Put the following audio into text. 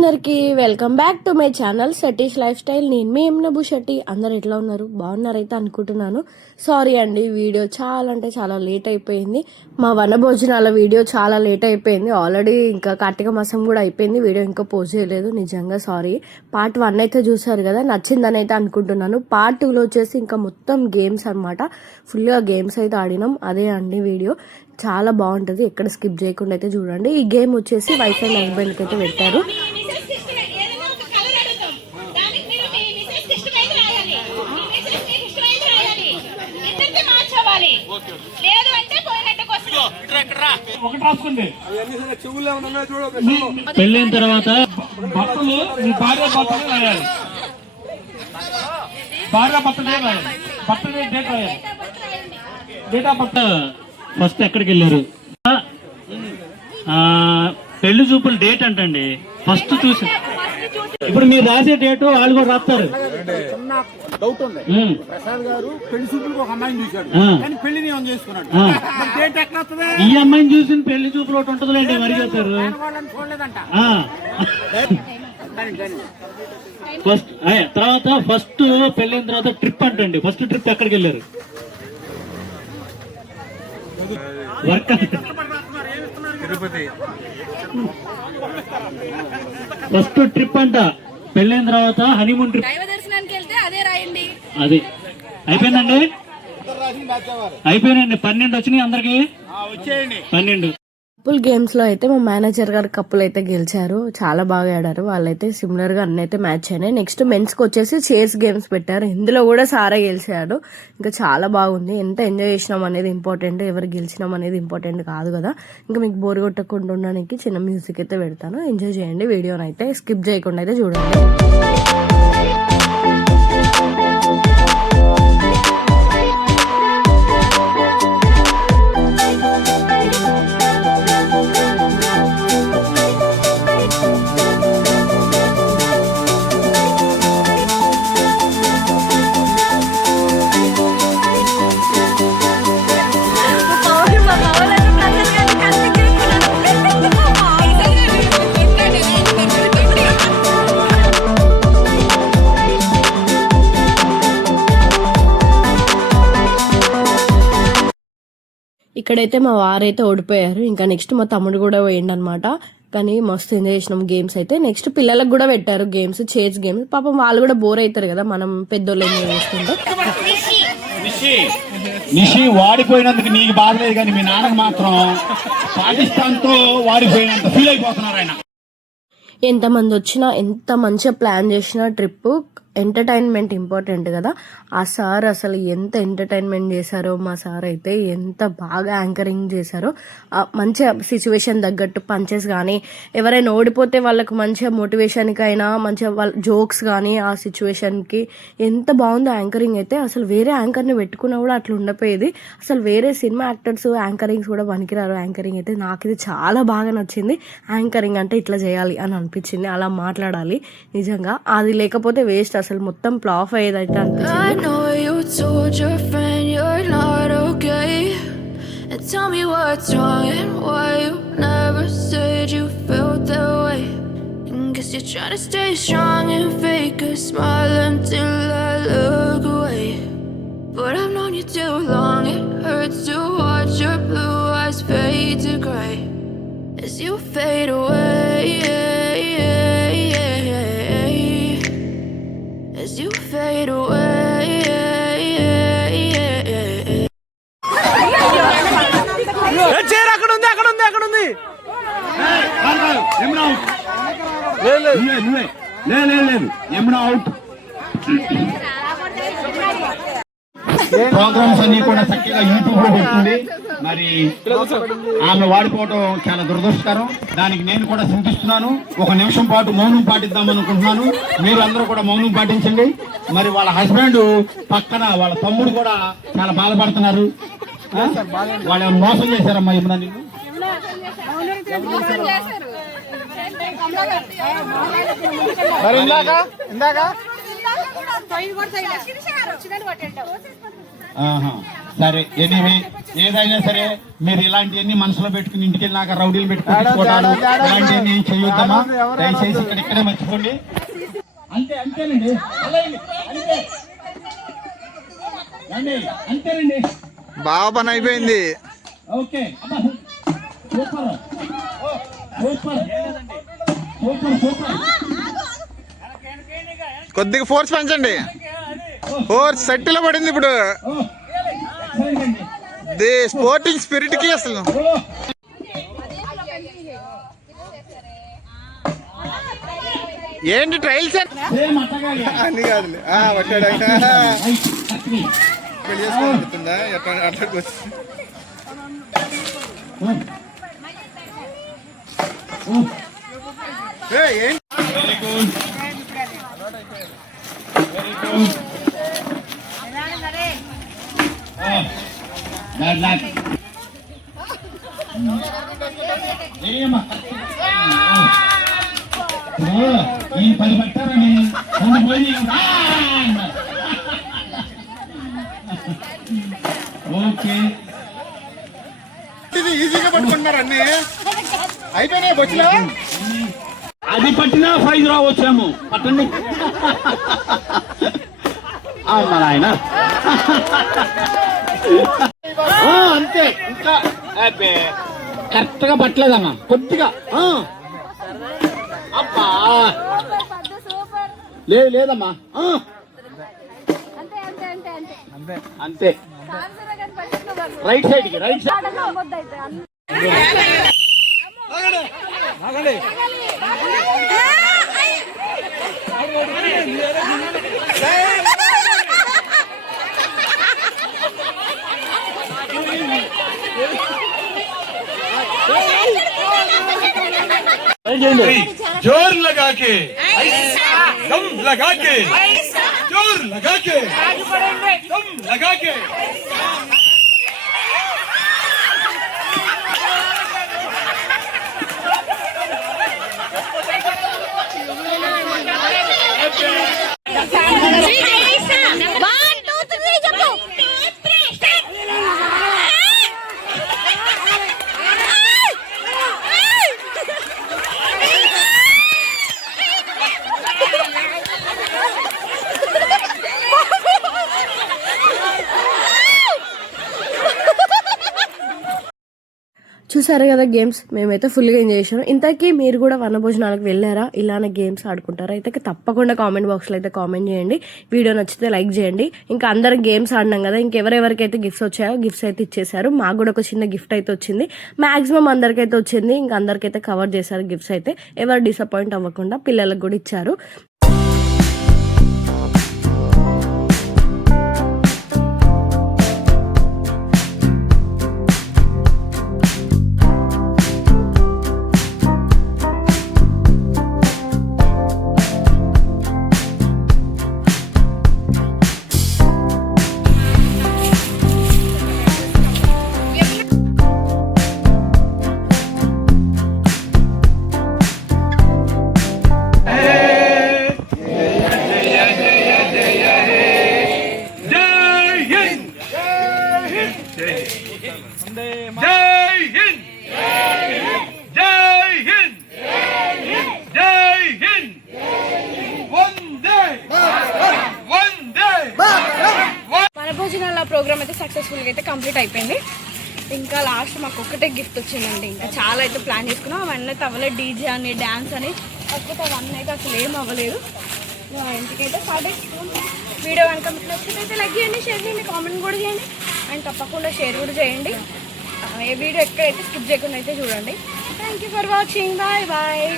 అందరికీ welcome back to my channel Satish lifestyle. నేను మీ ఎమ్నబు శెట్టి. అందరు ఎట్లా ఉన్నారు? బాగున్నారైతే అనుకుంటున్నాను. సారీ అండి వీడియో చాలా అంటే చాలా లేట్ అయిపోయింది. మా వనభోజనాల వీడియో చాలా లేట్ అయిపోయింది. ఆల్రెడీ ఇంకా కార్తీక మాసం కూడా అయిపోయింది. వీడియో ఇంకా పోస్ట్ చేయలేదు. నిజంగా సారీ పార్ట్ వన్ అయితే చూసారు కదా నచ్చిందని అయితే అనుకుంటున్నాను. పార్ట్ టూలో వచ్చేసి ఇంకా మొత్తం గేమ్స్ అనమాట ఫుల్గా గేమ్స్ అయితే ఆడినాం. అదే అండి వీడియో. చాలా బాగుంటుంది. ఎక్కడ స్కిప్ చేయకుండా అయితే చూడండి. ఈ గేమ్ వచ్చేసి వైఫ్ అండ్ హస్బెండ్కి అయితే పెట్టారు మీ మిసెస్ ఇష్టమే ఏదైనా ఒక కలర్ అడుగుతాం దానికి మీరు మీ మిసెస్ ఇష్టమైంది రాయాలి మీ మిసెస్ మీకు ఇష్టమైంది రాయాలి ఇద్దరికి మార్చ్ అవ్వాలి లేదు అంటే పోయినట్టు కోసం ఒకటి రాసుకోండి చెవుల్లో ఏమన్నా చూడ పెళ్ళైన తర్వాత భర్తలు మీ భార్య భర్తలే రాయాలి. భార్య భర్తలే రాయాలి. భర్తలే డేట్ రాయాలి. డేట్ ఆఫ్ బర్త్ ఫస్ట్ ఎక్కడికి వెళ్ళారు? ఆ, పెళ్ళి చూపుల డేట్ అంటండి. ఫస్ట్ చూసి ఇప్పుడు మీరు రాసే డేట్ వాళ్ళు కూడా రాస్తారు. చిన్న డౌట్ ఉంది. ప్రసాద్ గారు పెళ్ళి చూపులకు ఒక అమ్మాయిని చూశాడు. కానీ చేసుకున్నాడు. డేట్ ఎక్కడ ఈ అమ్మాయిని చూసిన పెళ్ళి చూపులు ఒకటి ఉంటుందిలేండి మరి వాళ్ళని చూడలేదంట. ఫస్ట్ అయ్య, తర్వాత ఫస్ట్ పెళ్ళైన తర్వాత ట్రిప్ అంటండి. ఫస్ట్ ట్రిప్ ఎక్కడికి వెళ్ళారు? వర్క్ తిరుపతి. ఫస్ట్ ట్రిప్ అంట. పెళ్ళైన తర్వాత హనీమూన్ ట్రిప్. అది. అయిపోయిందండి? అయిపోయినండి పన్నెండు వచ్చినాయి అందరికి? వచ్చేయండి. పన్నెండు. కపుల్ గేమ్స్లో అయితే మా మేనేజర్ గారు కప్పులు అయితే గెలిచారు. చాలా బాగా ఆడారు. వాళ్ళైతే సిమిలర్గా అన్ని అయితే మ్యాచ్ అయినాయి. నెక్స్ట్ మెన్స్కి వచ్చేసి చేస్ గేమ్స్ పెట్టారు. ఇందులో కూడా సారా గెలిచాడు. ఇంకా చాలా బాగుంది. ఎంత ఎంజాయ్ చేసినాం అనేది ఇంపార్టెంట్ ఎవరు గెలిచినాం అనేది ఇంపార్టెంట్ కాదు కదా. ఇంకా మీకు బోర్ కొట్టకుండా ఉండడానికి చిన్న మ్యూజిక్ అయితే పెడతాను. ఎంజాయ్ చేయండి. వీడియోని అయితే స్కిప్ చేయకుండా అయితే చూడండి. ఇక్కడైతే మా వారైతే ఓడిపోయారు. ఇంకా నెక్స్ట్ మా తమ్ముడు కూడా పోయిండు అనమాట కానీ మస్తు ఎంజాయ్ చేసినాం గేమ్స్ అయితే. నెక్స్ట్ పిల్లలకు కూడా పెట్టారు గేమ్స్ చేజ్ గేమ్స్. పాపం వాళ్ళు కూడా బోర్ అవుతారు కదా మనం పెద్దోళ్ళు ఎంజాయ్ చేసుకుంటాం నిషి వాడిపోయినందుకు నీకు బాధ లేదు కానీ మీ నాన్నకు మాత్రం పాకిస్తాన్తో వాడిపోయినంత ఫీల్ అయిపోతున్నారు ఆయన. ఎంతమంది వచ్చినా ఎంత మంచిగా ప్లాన్ చేసినా ట్రిప్ ఎంటర్టైన్మెంట్ ఇంపార్టెంట్ కదా. ఆ సార్ అసలు ఎంత ఎంటర్టైన్మెంట్ చేశారో మా సార్ అయితే ఎంత బాగా యాంకరింగ్ చేశారో మంచిగా సిచ్యువేషన్ తగ్గట్టు పంచెస్ కానీ ఎవరైనా ఓడిపోతే వాళ్ళకు మంచిగా మోటివేషన్కి అయినా మంచిగా వాళ్ళ జోక్స్ కానీ ఆ సిచ్యువేషన్కి ఎంత బాగుందో యాంకరింగ్ అయితే అసలు వేరే యాంకర్ని పెట్టుకున్నా కూడా అట్లా ఉండపోయేది. అసలు వేరే సినిమా యాక్టర్స్ యాంకరింగ్స్ కూడా పనికిరారు. యాంకరింగ్ అయితే నాకు ఇది చాలా బాగా నచ్చింది. యాంకరింగ్ అంటే ఇట్లా చేయాలి అని అనిపించింది. అలా మాట్లాడాలి. నిజంగా. అది లేకపోతే వేస్ట్ అసలు మొత్తం ప్లాఫ్ అయ్యేదైతే అనిపించింది I know you told your friend you're not okay. And tell me what's wrong and why you never said you felt that way. And guess you're trying to stay strong and fake a smile until I look away. But I've known you too long, it hurts to watch your blue eyes fade to gray as you fade away. Out programmes అన్ని కూడా చక్కగా యూట్యూబ్లో పెడుతుంది. మరి ఆమె వాడిపోవడం చాలా దురదృష్టకరం. దానికి నేను కూడా చింతిస్తున్నాను. ఒక నిమిషం పాటు మౌనం పాటిద్దాం అనుకుంటున్నాను. మీరు అందరూ కూడా మౌనం పాటించండి. మరి వాళ్ళ హస్బెండ్ పక్కన వాళ్ళ తమ్ముడు కూడా చాలా బాధపడుతున్నారు? వాళ్ళు మోసం చేశారమ్మా యమునా నిన్ను? మరి ఇందాక? ఇందాక? ఆహా. సరే ఎనీవే ఏదైనా సరే మీరు ఇలాంటివన్నీ మనసులో పెట్టుకుని ఇంటికి వెళ్ళినాక రౌడీలు పెట్టుకుని ఇలాంటివన్నీ ఏం చేయొద్దమ్మా? దయచేసి ఇక్కడ ఇక్కడే మర్చిపోండి. అంతే అంతేనండి. అంతే. అంతేనండి. బాగా పని అయిపోయింది. Okay super. సూపర్. కొద్దిగా ఫోర్స్ పెంచండి. ఫోర్స్ సెట్లో పడింది ఇప్పుడు. ది స్పోర్టింగ్ స్పిరిట్కి అసలు ఏంటి ట్రైల్స్. అన్ని కాదులే. ఆ, పట్టాడు. పెళ్ళి చేసుకోవాలనుకుంటుందా ఎట్లా ఓ. ఓ. ఏయ్, ఏంటి very good very good bad luck ఏమా ఇప్పుడు ఈ పది పట్టారని రెండు పోయి ఓకే ఇది ఈజీగా పట్టుకుంటున్నారు అన్ని అయిపోయినాయి బొచ్చులో అది పట్టినా ప్రైజ్ వచ్చాము పట్టండి. అమ్మ నాయన అంతే. ఇంకా కరెక్ట్గా పట్టలేదమ్మా. కొద్దిగా. అబ్బా. లేదు లేదమ్మా. అంతే. రైట్ సైడ్కి రైట్ సైడ్. ज़ोर लगा के दम लगा के ज़ोर लगा के दम लगा के। చూసారు కదా గేమ్స్ మేమైతే ఫుల్గా ఎంజాయ్ చేసాం ఇంతకీ మీరు కూడా వనభోజనాలకు వెళ్ళారా? ఇలానే గేమ్స్ ఆడుకుంటారా? అయితే తప్పకుండా కామెంట్ బాక్స్లో అయితే కామెంట్ చేయండి. వీడియో నచ్చితే లైక్ చేయండి. ఇంకా అందరం గేమ్స్ ఆడినాం కదా ఇంకెవరెవరికైతే గిఫ్ట్స్ వచ్చాయో గిఫ్ట్స్ అయితే ఇచ్చేసారు మాకు కూడా ఒక చిన్న గిఫ్ట్ అయితే వచ్చింది. మాక్సిమం అందరికైతే వచ్చింది. ఇంకా అందరికైతే కవర్ చేశారు గిఫ్ట్స్ అయితే. ఎవరు డిసప్పాయింట్ అవ్వకుండా పిల్లలకు కూడా ఇచ్చారు. కంప్లీట్ అయిపోయింది. ఇంకా లాస్ట్ మాకు ఒక్కటే గిఫ్ట్ వచ్చిందండి. ఇంకా చాలా అయితే ప్లాన్ చేసుకున్నాం. అవన్నీ అయితే అవ్వలేదు డీజే అని డ్యాన్స్ అని కాకపోతే అవన్నీ అయితే అసలు ఏం అవ్వలేదు. ఇంటికైతే స్టార్ట్ వీడియో కనుక మీకు నచ్చినైతే లైక్ చేయండి షేర్ చేయండి కామెంట్ కూడా చేయండి. అండ్ తప్పకుండా షేర్ కూడా చేయండి. ఏ వీడియో ఎక్కడైతే స్కిప్ చేయకుండా అయితే చూడండి. Thank you for watching bye bye